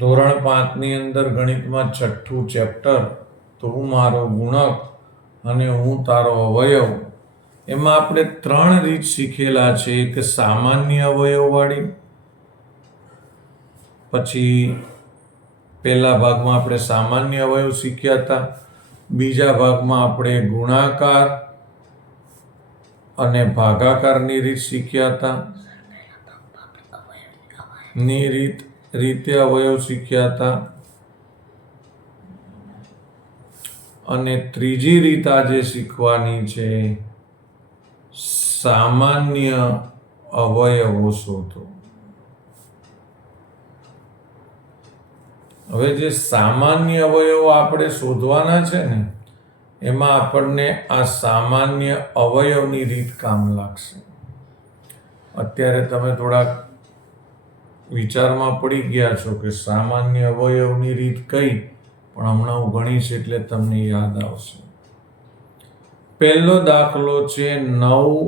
ધોરણ 5ની અંદર ગણિતમાં 6ઠું ચેપ્ટર તું મારો ગુણક અને હું તારો અવયવ, એમાં આપણે 3 રીત શીખેલા છે. એક સામાન્ય અવયવવાળી, પછી પહેલા ભાગમાં આપણે સામાન્ય અવયવ શીખ્યા હતા. બીજા ભાગમાં આપણે ગુણાકાર અને ભાગાકારની રીત શીખ્યા હતા. રીતે અવયવ શીખ્યા હતા. અને ત્રીજી રીત આજે શીખવાની છે, સામાન્ય અવયવો શોધો. હવે જે સામાન્ય અવયવો આપણે શોધવાના છે ને, એમાં આપણને આ સામાન્ય અવયવની રીત કામ લાગશે. અત્યારે તમે થોડાક વિચારમાં પડી ગયા છો કે સામાન્ય અવયવની રીત કઈ, પણ હમણાં હું ગણીશ એટલે તમને યાદ આવશે. પહેલો દાખલો છે 9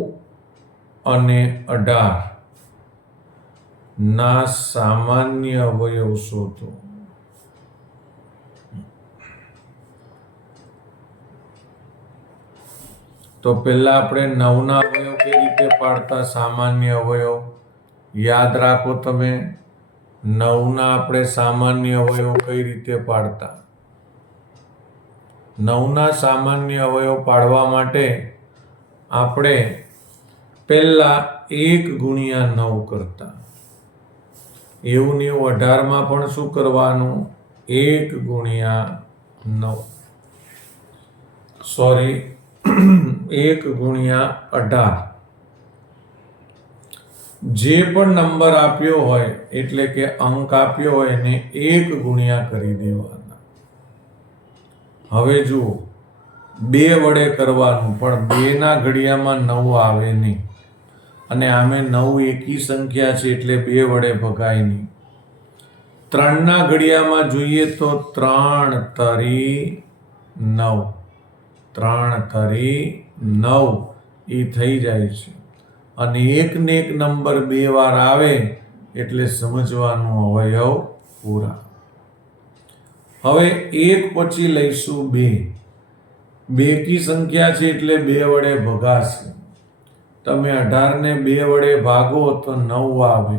અને 18 ના સામાન્ય અવયવ શોધો. તો પહેલા આપણે 9ના અવયવ કઈ રીતે પાડતા, સામાન્ય અવયવ યાદ રાખો તમે. 9ના આપણે સામાન્ય અવયવ કઈ રીતે પાડતા? 9ના સામાન્ય અવયવ પાડવા માટે આપણે પહેલા 1 ગુણ્યા 9 કરતા. એવું ને એવું 18માં પણ શું કરવાનું? 1 ગુણ્યા 9, સોરી 1 ગુણ્યા 18. જે પણ નંબર આપ્યો હોય એટલે કે અંક આપ્યો હોય એને 1 ગુણ્યા કરી દેવાના. હવે જુઓ, 2 વડે કરવાનું, પણ 2ના ઘડિયામાં 9 આવે નહીં, અને આમે 9 એકી સંખ્યા છે એટલે 2 વડે ભગાય નહીં. 3ના ઘડિયામાં જોઈએ તો 3 તરી 9, 3 તરી 9 એ થઈ જાય છે. અને એક ને એક નંબર 2 વાર આવે એટલે સમજવાનું અવયવ પૂરા. હવે 1 પછી લઈશું 2. 2 કી સંખ્યા છે એટલે 2 વડે ભગાશે. તમે 18ને 2 વડે ભાગો તો 9 આવે.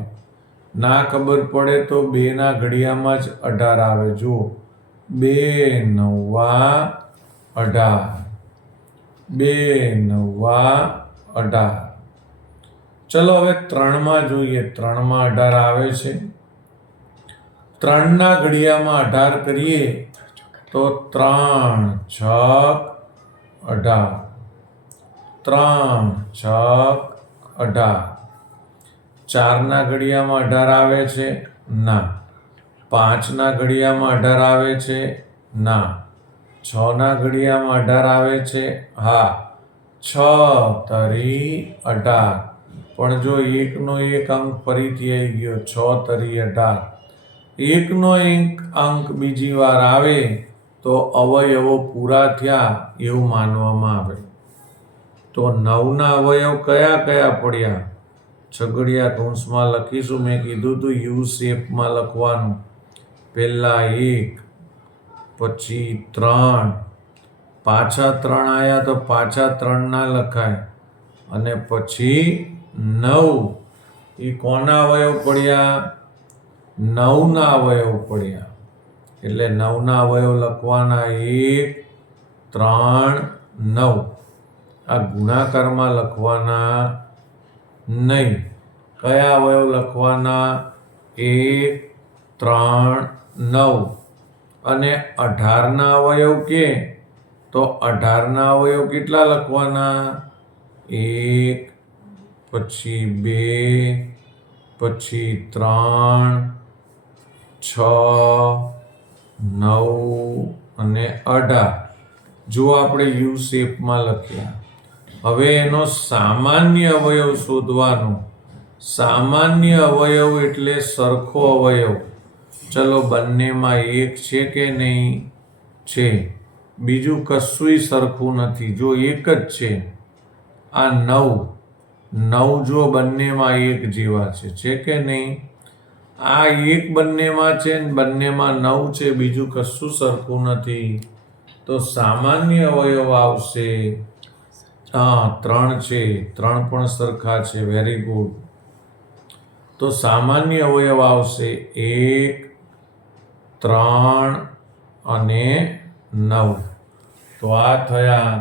ના ખબર પડે તો 2ના ઘડિયામાં જ 18 આવે. જુઓ, 2 9 18, 2 9 18. ચલો હવે 3માં જોઈએ. 3માં 18 આવે છે. 3ના ઘડિયામાં 18 કરીએ તો 3 6 18, 3 6 18. 4ના ઘડિયામાં 18 આવે છે? ના. 5ના ઘડિયામાં 18 આવે છે? ના. 6ના ઘડિયામાં 18 આવે છે? હા. 6 તરી 18. પણ જો 1નો 1 અંક ફરીથી આવી ગયો, 6 તરી 18. 1નો 1 અંક બીજી વાર આવે તો અવયવો પૂરા થયા એવું માનવામાં આવે. તો 9ના અવયવ કયા કયા પડ્યા? છગડિયા કૌંસમાં લખીશું. મેં કીધું તું યુ શેપમાં લખવાનું. પહેલા 1, પછી 3, પાછા 3 આવ્યા તો પાછા 3 ના લખાય, અને પછી 9. એ કોના અવયવ પડ્યા? 9ના અવયવ પડ્યા. એટલે 9ના અવયવ લખવાના 1, 3, 9. આ ગુણાકારમાં લખવાના નહીં. કયા અવયવ લખવાના? 1, 3, 9. અને 18ના અવયવ કે તો 18ના અવયવ કેટલા લખવાના? 1, પછી 2, પછી 3, 6, 9 અને 18. જો આપણે યુ શેપમાં લખ્યા. હવે એનો સામાન્ય અવયવ શોધવાનો. સામાન્ય અવયવ એટલે સરખો અવયવ. ચલો, બંનેમાં 1 છે કે નહીં? છે. બીજું કશુંય સરખું નથી. જો 1 જ છે. આ 9 જો બંનેમાં 1 જેવા છે કે નહીં? આ એક બંનેમાં છે ને બંનેમાં 9 છે, બીજું કશું સરખું નથી, તો સામાન્ય અવયવ આવશે 3 છે, 3 પણ સરખા છે. Very good. તો સામાન્ય અવયવ આવશે 1, 3 અને 9. તો આ થયા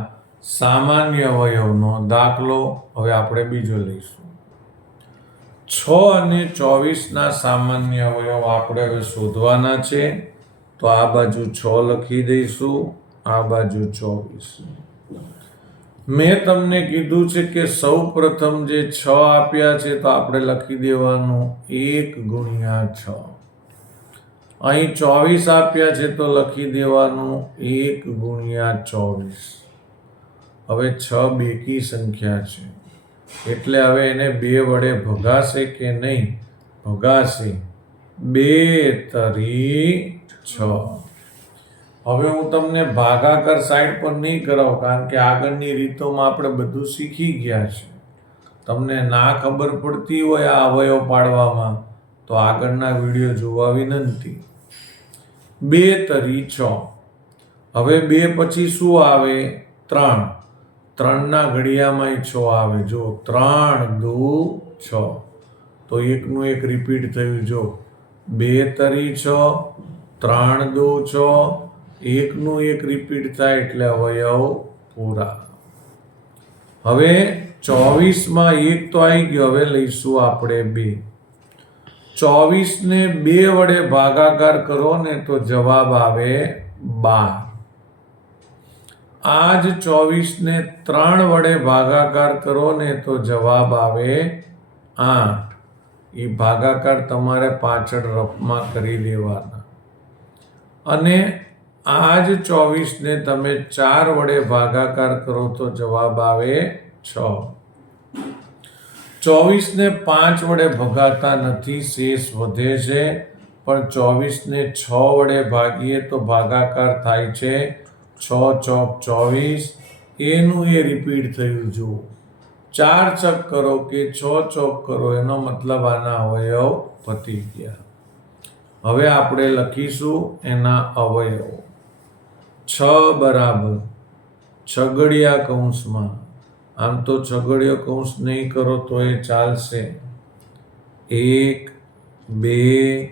સામાન્ય અવયવનો દાખલો. હવે આપણે બીજો લઈશું. 6 અને 24 સામાન્ય અવયવ આપણે હવે શોધવાના છે. તો આ બાજુ 6 લખી દઈશું, આ બાજુ 24. મેં તમને કીધું છે કે સૌ પ્રથમ જે 6 આપ્યા છે તો આપણે લખી દેવાનું 1 ગુણ્યા 6. અહીં 24 આપ્યા છે તો લખી દેવાનું 1 ગુણ્યા 24. હવે 6 બેકી સંખ્યા છે એટલે હવે એને 2 વડે ભગાશે કે નહીં? ભગાશે. 2 તરી 6. હવે હું તમને ભાગાકાર સાઈડ પર નહીં કરાવું, કારણ કે આગળની રીતોમાં આપણે બધું શીખી ગયા છે. તમને ના ખબર પડતી હોય આ અવયવ પાડવામાં તો આગળના વિડીયો જોવા વિનંતી. 2 તરી 6. હવે 2 પછી શું આવે? 3. 3ના ઘડિયામાં 6 આવે. જો 3 દુ 6, તો એકનું એક રિપીટ થયું. જો 2 તરી 6, 3 દુ 6, એકનું એક રિપીટ થાય એટલે અવયવ પૂરા. હવે 24માં 1 તો આવી ગયો, હવે લઈશું આપણે 2. 24ને 2 વડે ભાગાકાર કરો ને તો જવાબ આવે 12. આ જ 24ને 3 વડે ભાગાકાર કરો ને તો જવાબ આવે 8. એ ભાગાકાર તમારે પાછળ રફમાં કરી દેવાના. અને આ જ 24ને તમે 4 વડે ભાગાકાર કરો તો જવાબ આવે 6. 24ને 5 વડે ભગાતા નથી, શેષ વધે છે. પણ 24ને 6 વડે ભાગીએ તો ભાગાકાર થાય છે 6 ચોક 24. એનું એ રિપીટ થયું. જુઓ 4 ચોક કરો કે 6 ચોક કરો, એનો મતલબ આના અવયવ પતી ગયા. હવે આપણે લખીશું એના અવયવો. 6 બરાબર છગડિયા કૌંસમાં, આમ તો છગડિયો કૌંસ નહીં કરો તો એ ચાલશે. 1, 2,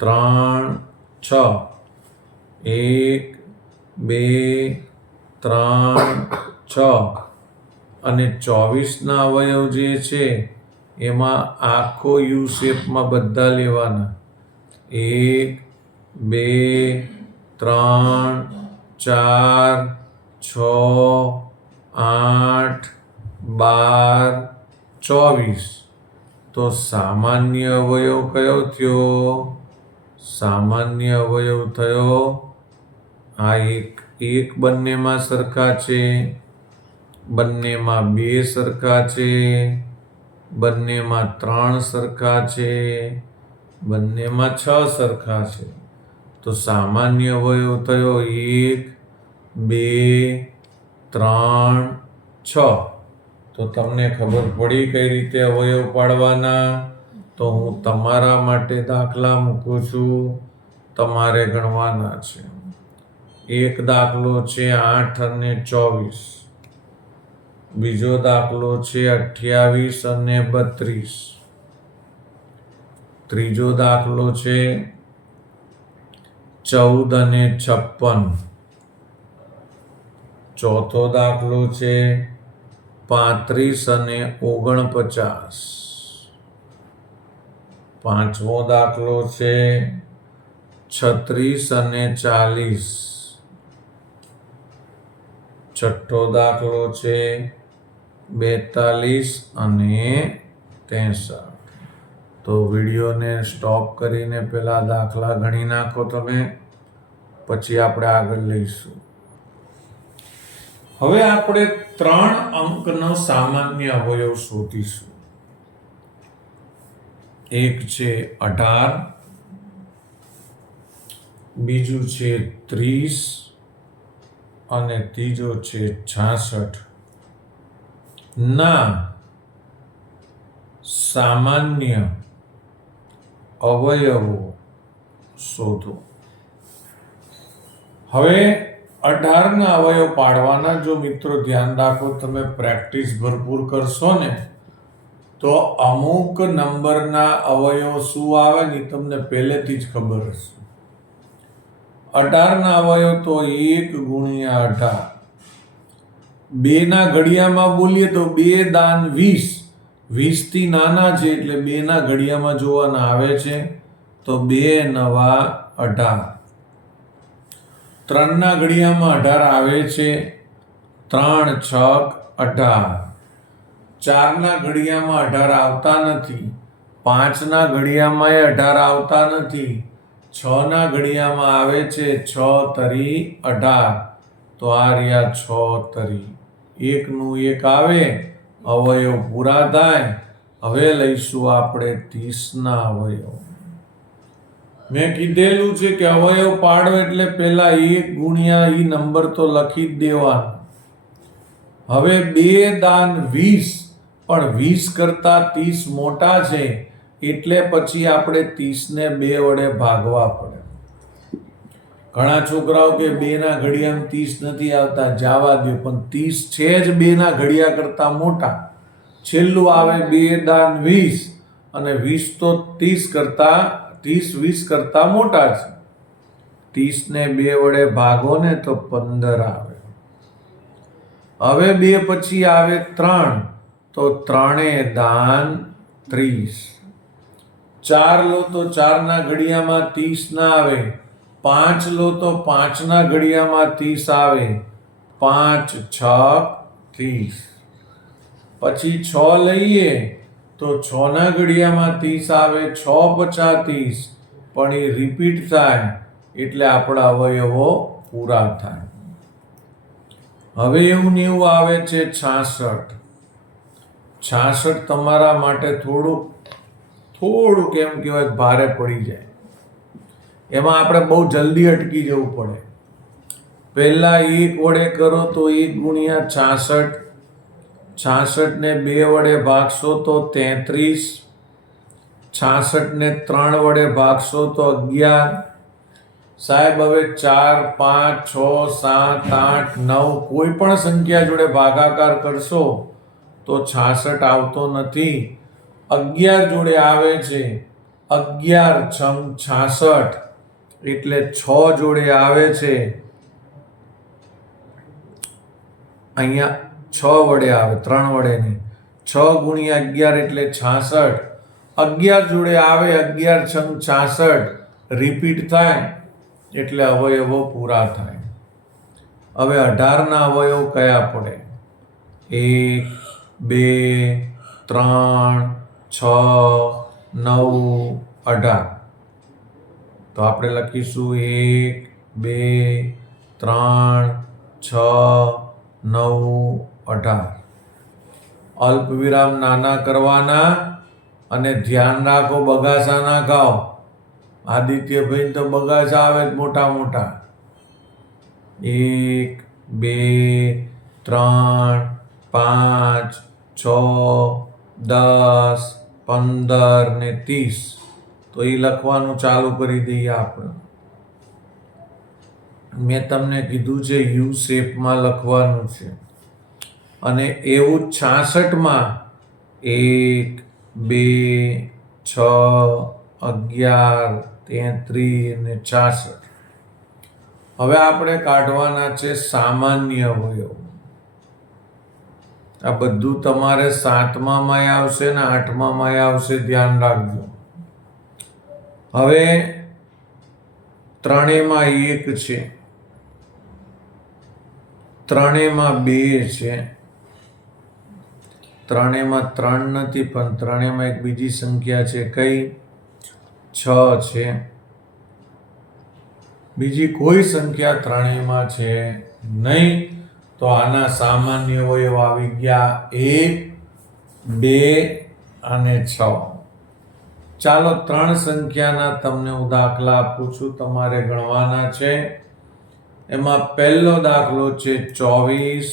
3, 6. 1, 2, 3, 6. અને 24ના અવયવ જે છે એમાં આખો યુ શેપમાં બધા લેવાના. 1, 2, 3, 4, 6, 8, 12, 24. તો સામાન્ય અવયવ કયો થયો? સામાન્ય અવયવ થયો આ એક બંનેમાં સરખા છે, બંનેમાં 2 સરખા છે, બંનેમાં 3 સરખા છે, બંનેમાં 6 સરખા છે. તો સામાન્ય અવયવ થયો 1, 2, 3, 6. તો તમને ખબર પડી કઈ રીતે અવયવ પાડવાના? તો હું તમારા માટે દાખલા મૂકું છું, તમારે ગણવાના છે. એક દાખલો છે 8 અને 24. બીજો દાખલો છે 28 અને 32. ત્રીજો દાખલો છે 14 અને 56. ચોથો દાખલો છે 35 અને 49. પાંચમો દાખલો છે 36 અને 40. છઠ્ઠો દાખલો છે 42 અને 63. તો વિડીયોને સ્ટોપ કરીને પેલા દાખલા ગણી નાખો તમે, પછી આપણે આગળ લઈશું. હવે આપણે 3 અંકનો સામાન્ય અવયવ શોધીશું. એક છે 18, બીજું છે 30 અને ત્રીજો છે 66 ના સામાન્ય અવયવો શોધો. હવે 18 અવયવ પાડવાના. જો મિત્રો ધ્યાન રાખો, તમે પ્રેક્ટિસ ભરપૂર કરશો ને તો અમુક નંબરના અવયવ શું આવે ને તમને પહેલેથી જ ખબર હશે. 18 અવયવ તો 1 ગુણ્યા 18. 2 ના ઘડિયામાં બોલીએ તો 2 દાન 20. 20 થી નાના છે એટલે 2 ના ઘડિયામાં જોવાના આવે છે તો 2 નવા 18. 3 ના ઘડિયામાં 18 આવે છે. 3 છક 18. 4 ના ઘડિયામાં 18 આવતા નથી. 5 ના ઘડિયામાં 18 આવતા નથી. 6 ના ઘડિયામાં આવે છે 6 તરી 18. તો આ રહ્યા 6 તરી. 1 નું 1 આવે, અવયવ પૂરા થાય. હવે લઈશું આપણે 30 ના અવયવ. મેં કીધેલું છે કે અવયવ પાડો એટલે પહેલા 1 ગુણ્યા ઈ નંબર તો લખી જ દેવાનો. હવે 2 દાન 20, પણ 20 કરતા 30 મોટા છે એટલે પછી આપણે 30 ને 2 વડે ભાગવા પડે. ઘણા છોકરાઓ કે 2 ના ઘડિયામાં 30 નથી આવતા, જવા દો, પણ 30 છે જ 2 ના ઘડિયા કરતા મોટા. છેલ્લું આવે 2 દાન 20 અને 20 તો 20 કરતા મોટા છે. 30 ને 2 વડે ભાગો ને તો 15 આવે. હવે 2 પછી આવે 3 તો 3 દાન 30. 4 લો તો 4 ના ઘડિયામાં 30 ના આવે. 5 લો તો 5 ના ઘડિયામાં 30 આવે. 5 છક 30. પછી 6 લઈએ તો 6 ના ઘડિયામાં 30 આવે. 6 પચા 30, પણ એ રિપીટ થાય એટલે આપણા અવયવો પૂરા થાય. હવે એવું ને એવું આવે છે 66. 66 તમારા માટે થોડુંક એમ કહેવાય ભારે પડી જાય. એમાં આપણે બહુ જલ્દી અટકી જવું પડે. પહેલા 1 વડે કરો તો 1 ગુણ્યા 66. 66 ને 2 વડે ભાગશો તો 33. 66 ને 3 વડે ભાગશો તો 11. સાહેબ હવે 4, 5, 6, 7, 8, 9 કોઈ પણ સંખ્યા જોડે ભાગાકાર કરશો તો 66 આવતો નથી. 11 જોડે આવે છે. 11 છંગ 66 એટલે 6 જોડે આવે છે. અહીંયા 6 વડે આવે, 3 વડે નહીં. 6 ગુણ્યા 11 એટલે 66. 11 જોડે આવે, 11 છંગ 66 રિપીટ થાય એટલે અવયવો પૂરા થાય. હવે 18 ના અવયવ કયા પડે? 1, 2, 3, 6, 9, 18. તો આપણે લખીશું 1, 2, 3, 6, 9, 18. અલ્પ વિરામ નાના કરવાના અને ધ્યાન રાખો બગાસા ના ખાઓ. આદિત્યભાઈ તો બગાસા આવે જ મોટા મોટા. 1, 2, 3, 5, 6, 10, 15 ને 30. તો એ લખવાનું ચાલુ કરી દઈએ આપણે. મેં તમને કીધું છે યુ શેપમાં લખવાનું છે. અને એવું 66માં 1, 2, 6, 11, 33 અને 66. હવે આપણે કાઢવાના છે સામાન્ય અવયવ. આ બધું તમારે 7મામાં આવશે ને 8મામાં આવશે, ધ્યાન રાખજો. હવે 3માં 1 છે, 3માં 2 છે, 3માં 3 નથી, પણ 3માં એક બીજી સંખ્યા છે. કઈ? 6 છે. બીજી કોઈ સંખ્યા 3માં છે નહીં. તો આના સામાન્ય અવયવ આવી ગયા 1, 2 અને 6. ચાલો 3 સંખ્યાના તમને હું દાખલા આપું છું, તમારે ગણવાના છે. એમાં પહેલો દાખલો છે 24,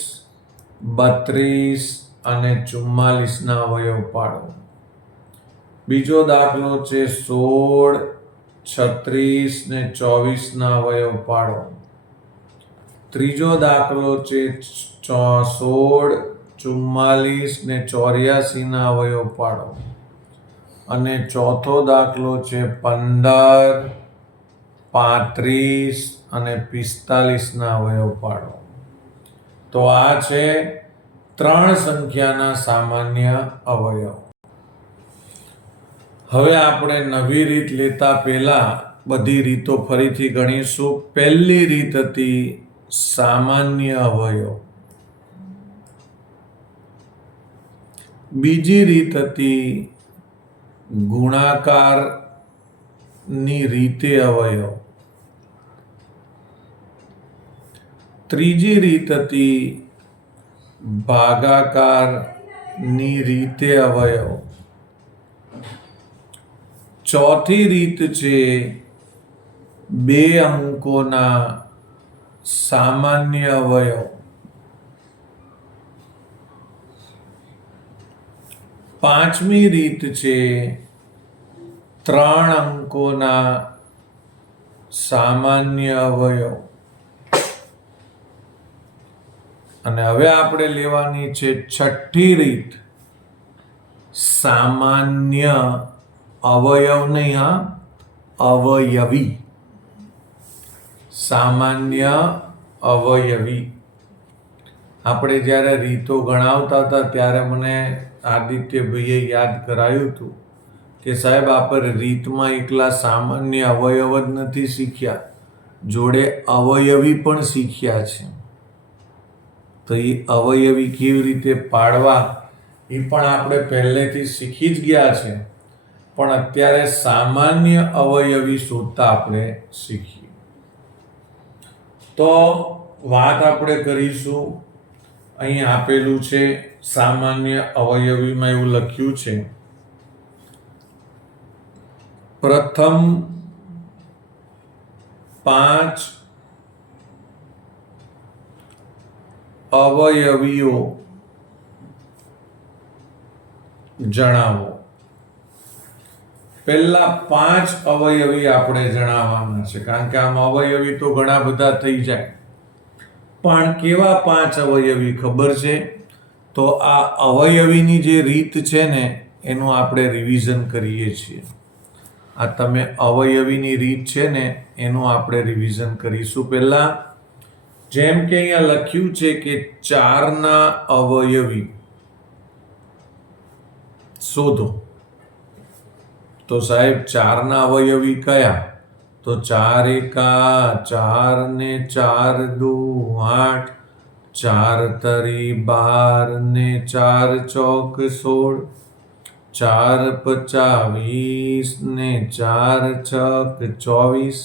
32 અને 44 ના અવયવ પાડો. બીજો દાખલો છે 16, 36 ને 24 ના અવયવ પાડો. ત્રીજો દાખલો છે 16, 44 ને 84 ના અવયવ પાડો. અને ચોથો દાખલો છે 15, 35 અને 45 ના અવયવ પાડો. તો આ છે 3 સંખ્યાના સામાન્ય અવયવ. હવે આપણે નવી રીત લેતા પહેલા બધી રીતો ફરીથી ગણીશું. પહેલી રીત હતી સામાન્ય અવયવ. બીજી રીત હતી ગુણાકારની રીતે અવયવ. ત્રીજી રીત હતી ભાગાકારની રીતે અવયવ. ચોથી રીત છે 2 અંકોના સામાન્ય અવયવ. પાંચમી રીત છે 3 અંકોના સામાન્ય અવયવ. અને હવે આપણે લેવાની છે છઠ્ઠી રીત સામાન્ય અવયવ નહીં, અવયવી. સામાન્ય અવયવી. આપણે જ્યારે રીતો ગણાવતા હતા ત્યારે મને આદિત્યભાઈએ યાદ કરાયું હતું કે સાહેબ આપણે રીતમાં એકલા સામાન્ય અવયવ જ નથી શીખ્યા, જોડે અવયવી પણ શીખ્યા છે. તો એ અવયવી કેવી રીતે પાડવા એ પણ આપણે પહેલેથી શીખી જ ગયા છે. પણ અત્યારે સામાન્ય અવયવી શોધતા આપણે શીખીએ. તો વાત આપણે કરીશું. અહીં આપેલું છે સામાન્ય અવયવીમાં એવું લખ્યું છે પ્રથમ 5 અવયવીઓ જણાવો. પહેલા 5 અવયવી આપણે જણાવવાના છે, કારણ કે આમ અવયવી તો ઘણા બધા થઈ જાય. પણ કેવા 5 અવયવી ખબર છે? તો આ અવયવીની જે રીત છે ને એનું આપણે રિવિઝન કરીએ છીએ. આ તમે અવયવીની રીત છે ને એનું આપણે રિવિઝન કરીશું. પહેલા જેમ કે અહીંયા લખ્યું છે કે 4 ના અવયવી શોધો. તો સાહેબ 4 ના અવયવી કયા? તો 4 એકા 4 ને 4 દુ 8, 4 તરી 12 ને 4 ચોક 16, 4 પચા 20 ને 4 છક 24.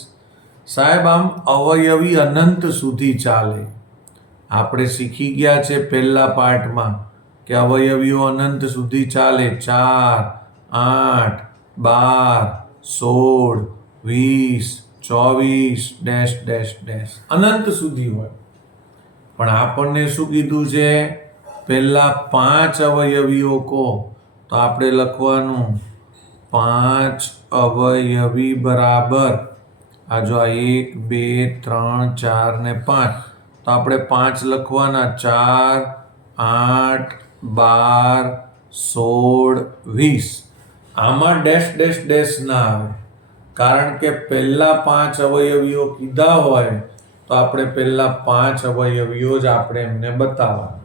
સાહેબ આમ અવયવી અનંત સુધી ચાલે. આપણે શીખી ગયા છે પહેલા પાઠમાં કે અવયવીઓ અનંત સુધી ચાલે. 4, 8, 12, 16, 20, 24 ડેશ ડેશ ડેશ અનંત સુધી હોય. પણ આપણને શું કીધું છે? પહેલા 5 અવયવીઓ કહો. તો આપણે લખવાનું 5 અવયવી બરાબર આ જો 1, 2, 3, 4 ને 5. તો આપણે 5 લખવાના. 4, 8, 12, 16, 20. આમાં ડેશ ડેશ ડેશ ના આવે, કારણ કે પહેલા 5 અવયવીઓ કીધા હોય તો આપણે પહેલા 5 અવયવીઓ જ આપણે એમને બતાવવાના.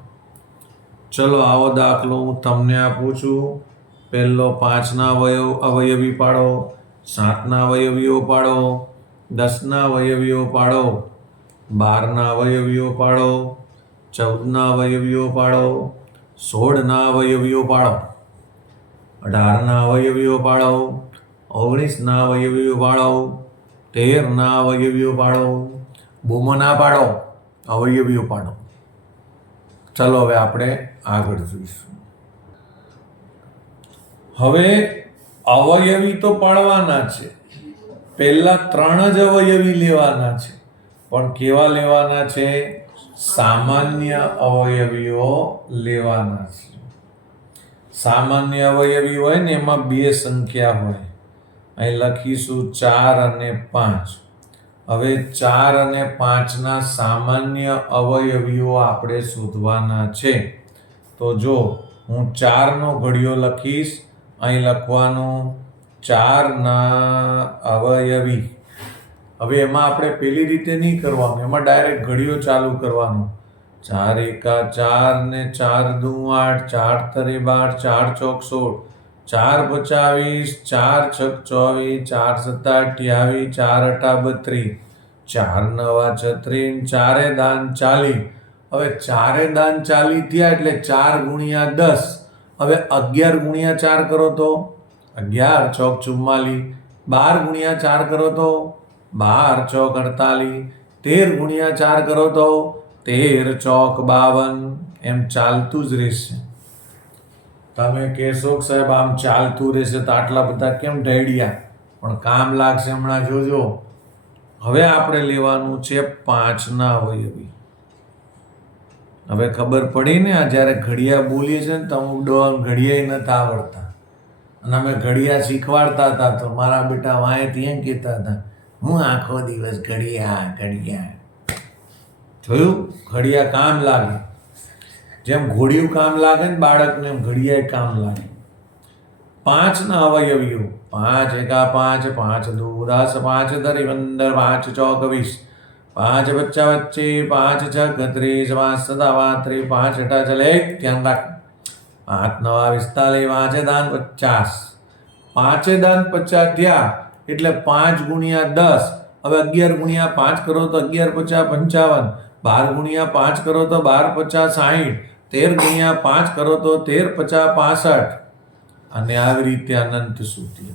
ચલો આવો દાખલો હું તમને આપું છું. પહેલો 5 ના અવયવી પાડો, 7 ના અવયવીઓ પાડો, 10 ના અવયવીઓ પાડો, 12 ના અવયવીઓ પાડો, 14 ના અવયવીઓ પાડો, 16 ના અવયવીઓ પાડો, 18 ના અવયવીઓ પાડો, 19 ના અવયવીઓ પાડો, 13 ના અવયવીઓ પાડો. બૂમો ના પાડો, અવયવીઓ પાડો. ચલો હવે આપણે આગળ જોઈશું. હવે અવયવી તો પાડવાના છે. પહેલા 3 જ અવયવી લેવાના છે. પણ કેવા લેવાના છે? સામાન્ય અવયવીઓ લેવાના છે. સામાન્ય અવયવી હોય ને એમાં બે સંખ્યા હોય. અહીં લખીશું 4 અને 5. હવે 4 અને 5ના સામાન્ય અવયવીઓ આપણે શોધવાના છે. તો જો હું 4નો ઘડિયો લખીશ, અહીં લખવાનું 4ના અવયવી. હવે એમાં આપણે પેલી રીતે નહીં કરવાનું, એમાં ડાયરેક્ટ ઘડિયો ચાલુ કરવાનો. 4 એકા 4 ને 4 દુ 8, 4 તરે 12, 4 ચોક 16, 4 પચા 20, 4 છક 24, 4 સત્તા 28, 4 અઠા 32, 4 નવા 36, 4 દાન 40. હવે 4 દાન 40 થયા એટલે 4 ગુણ્યા 10. હવે 11 ગુણ્યા 4 કરો તો 11 ચોક 44, 12 ગુણ્યા 4 કરો તો 12 ચોક 48, 13 ગુણ્યા 4 કરો તો 13 ચોક 52. એમ ચાલતું જ રહેશે. તમે કહેશો કે સાહેબ આમ ચાલતું રહેશે તો આટલા બધા કેમ ઢળ્યા? પણ કામ લાગશે, હમણાં જોજો. હવે આપણે લેવાનું છે 5ના અવયવી. હવે ખબર પડી ને, આ જ્યારે ઘડિયા બોલીએ છીએ ને તો અમુક ડોન ઘડિયા નથી આવડતા, અને અમે ઘડિયા શીખવાડતા હતા તો મારા બેટા વાંયથી એમ કહેતા હતા, હું આખો દિવસ ઘડિયા. જોયું? ઘડિયા કામ લાગે. જેમ ઘોડિયું કામ લાગે ને બાળકને, એમ ઘડિયાએ કામ લાગે. 5ના અવયવીઓ 5 એકા 5, 5 દુ 10, 5 તરી 15, 5 ચોક 20, 5 પચ્ચા 25, 5 છક 30, 5 સદા 32, 5 અઠા ચલે. ધ્યાન રાખ. 5 નવા 45, 5 દાન 50. 5 દાન 50 થયા એટલે 5 ગુણ્યા 10. હવે 11 ગુણ્યા 5 કરો તો 11 પચા 55, 12 ગુણ્યા 5 કરો તો 12 પચા 60, 13 ગુણ્યા 5 કરો તો 13 પચા 65, અને આવી રીતે અનંત સુધી.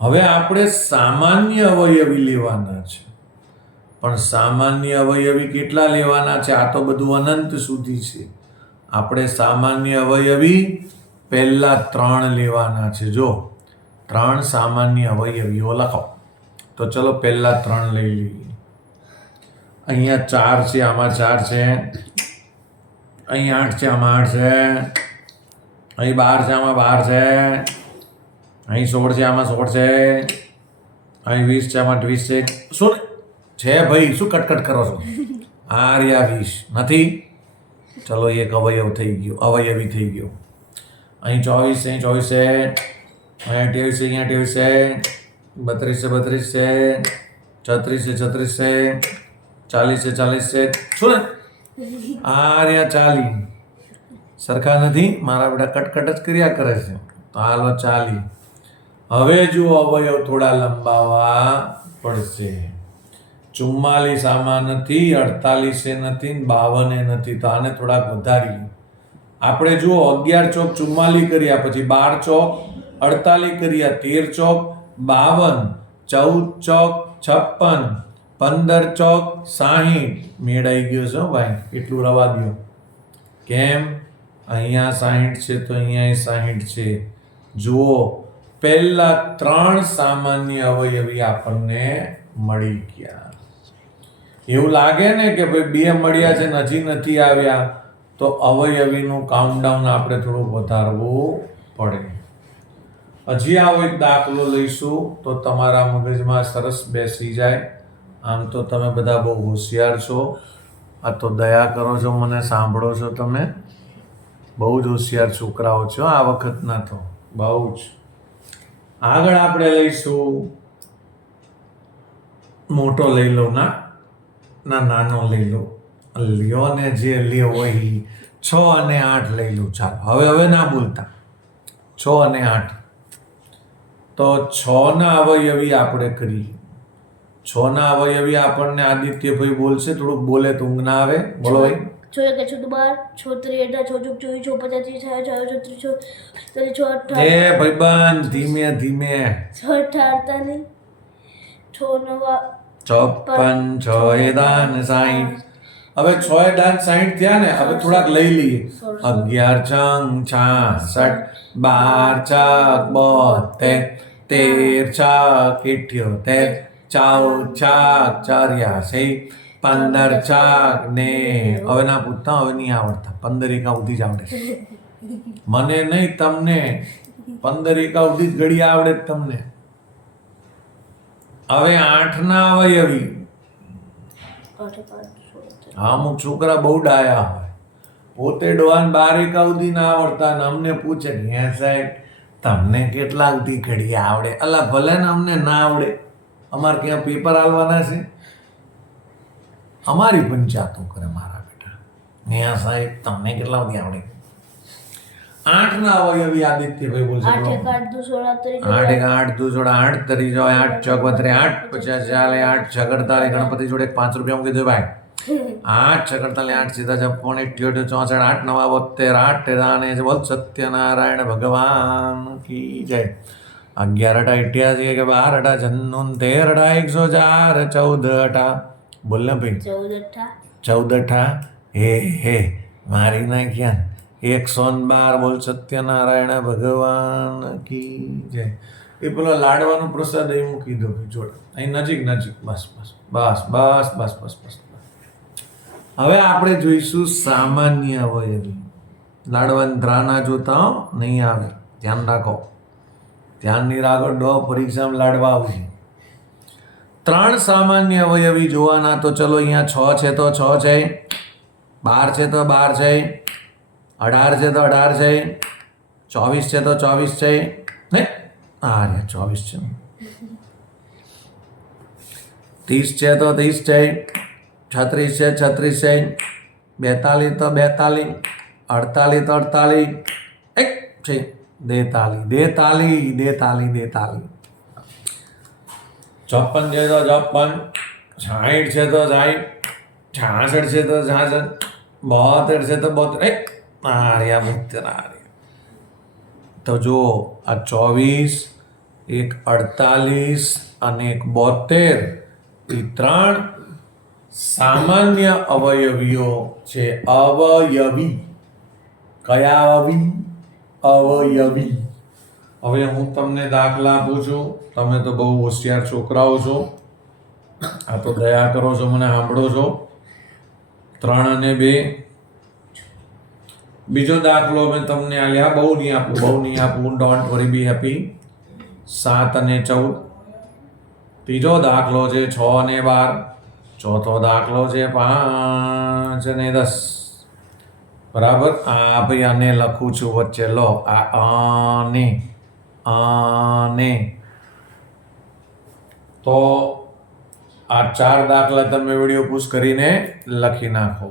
હવે આપણે સામાન્ય અવયવી લેવાના છે, પણ સામાન્ય અવયવી કેટલા લેવાના છે? આ તો બધું અનંત સુધી છે. આપણે સામાન્ય અવયવી પહેલા 3 લેવાના છે. જો 3 સામાન્ય અવયવીઓ લખો. તો ચલો પહેલા 3 લઈ લઈએ. અહીંયા 4 છે, આમાં 4 છે. અહીં 8 છે, આમાં 8 છે. અહીં 12 છે, આમાં 12 છે. અહીં 16 છે, આમાં 16 છે. અહીં 20 છે, આમાં 20 છે. શું છે ભાઈ? શું કટકટ કરો છો? આ રહ્યા 20 નથી. ચલો એક અવયવ થઈ ગયો, અવયવી થઈ ગયો. અહીં 24 છે, અહીં 24 છે. અહીં 28 છે, અહીંયા 28 છે. 32 છે, 32 છે. 36 છે, 36 છે. 40 છે, 40 છે. શું ને? આ રહ્યા 40. સરખા નથી. મારા બેટા કટકટ જ કર્યા કરે છે. તો હાલો 40. હવે જો અવયવ થોડા લંબાવવા પડશે. 44 આમાં નથી, 48 નથી, 52 નથી. તો આને થોડાક વધારીએ. આપણે જુઓ 11 ચોક 44 કર્યા, પછી 12 ચોક 48 કર્યા, 13 ચોક 52, 14 ચોક 56, 15 ચોક 60. મેળાઈ ગયો છે ભાઈ, એટલું રવા દો. કેમ? અહીંયા 60 છે તો અહીંયા 60 છે. જુઓ, પહેલા 3 સામાન્ય અવયવી આપણને મળી ગયા. એવું લાગે ને કે ભાઈ 2 મળ્યા છે ને હજી નથી આવ્યા, તો અવયવીનું કાઉન્ટડાઉન આપણે થોડું વધારવું પડે. હજી આવો એક દાખલો લઈશું તો તમારા મગજમાં સરસ બેસી જાય. આમ તો તમે બધા બહુ હોશિયાર છો. આ તો દયા કરો છો, મને સાંભળો છો તમે. બહુ જ હોશિયાર છોકરાઓ છો આ વખતના તો, બહુ જ. આગળ આપણે લઈશું, મોટો લઈ લો ના નાનો લઈ લો. લ્યો ને જે લ્યો હોય 6 અને 8 લઈ લો. ચાલો હવે ના બોલતા. 6 અને 8. તો 6ના અવયવી આપણે કરીએ. 6ના અવયવી આપણને આદિત્યભાઈ બોલશે. થોડુંક બોલે તો ઊંઘ ના આવે. બોલો ભાઈ. 6 કે 6 12, 6 3 18, 6 24, 6 25, 6 36, 6 એ ભાઈબંધ ધીમે ધીમે. 6 18, 6 9 54, 6 દાન 60. હવે 6 દાન 60 થયા ને. હવે થોડાક લઈ લઈએ. 11 ચંગ 66, 12 ચાક 72, 13 ચાક 78, 14 ચાક 84, 15 ચાક ને હવે ના પૂછતા, હવે નહીં આવડતા. 15 એકા સુધી જ આવડે. મને નહીં, તમને 15 એકા સુધી જ ઘડી આવડે જ તમને. હવે 8 ના અવયવી. 8 5 16 અમુક છોકરા બહુ ડાયા હોય, પોતે ડોહાન 12 એકા સુધી ના આવડતા ને અમને પૂછે કે હે સાહેબ તમને કેટલા સુધી ઘડી આવડે? અલા ભલે ને અમને ના આવડે, અમારે ક્યાં પેપર આલવાના છે? અમારી પંચાયતો કરે મારા બેટા. હે સાહેબ તમને કેટલા સુધી આવડે? 8 ના અવયવી આદિત્યભાઈ બોલશે. 8 1 8 2 16 3 8 એક 8 દુ જોડે 8 તરી જાય 8 ચોક વતરે 8 50 ચાલે 8 છગડતાલે ગણપતિ જોડે 5 રૂપિયા મૂકી દો ભાઈ. 8 છગડતાલે 8 સીધા જપોણ 88 64 8 9 72 8 રાને બોલ સત્યનારાયણ ભગવાન કી જય. 11 88 કે 12 જન્નું 13 104 14 બોલ ને ભાઈ. 14 હે મારી નાખ્યા 112 બોલ સત્યનારાયણ ભગવાન કી જય. એ પેલો લાડવાનો પ્રસાદ અહીં મૂકી દો જોડે, અહીં નજીક બસ બસ બસ બસ બસ બસ બસ. હવે આપણે જોઈશું સામાન્ય અવયવી. લાડવાની ધ્રાના જોતા નહીં આવે, ધ્યાન રાખો, ધ્યાન નહીં રાખો. પરીક્ષામાં લાડવા આવશે. 3 સામાન્ય અવયવી જોવાના. તો ચલો અહીંયા 6 છે તો 6 છે, 12 છે તો 12 છે, 18 છે તો 18 છે, 24 છે તો 24 છે ને, આ રહ્યા 24 છે. 30 છે તો 30 છે, 36 છે 36 છે, 42 તો 42, 48 તો 48, એક છે 42, 54 છે તો 54, 60 છે તો 60, 66 છે તો 66, 72 છે તો 72, એક આર્યા 72. તો જો આ 24, એક 48 અને એક 72 એ 3 સામાન્ય અવયવીઓ છે. અવયવી. કયા અવયવી? હવે હું તમને દાખલા આપું છું. તમે તો બહુ હોશિયાર છોકરાઓ છો, આ તો દયા કરો છો, મને સાંભળો છો. 3 અને 2. બીજો દાખલો મેં તમને આલ્યા, બહુ નહીં આપું, ડોન્ટ વરી, બી હેપી. 7 અને 14. ત્રીજો દાખલો છે 6 અને 12. ચોથો દાખલો છે 5 અને 10. બરાબર. આ ભાઈ આને લખું છું વચ્ચે, લો આ આને. તો આ 4 દાખલા તમે વિડીયો પુશ કરીને લખી નાખો.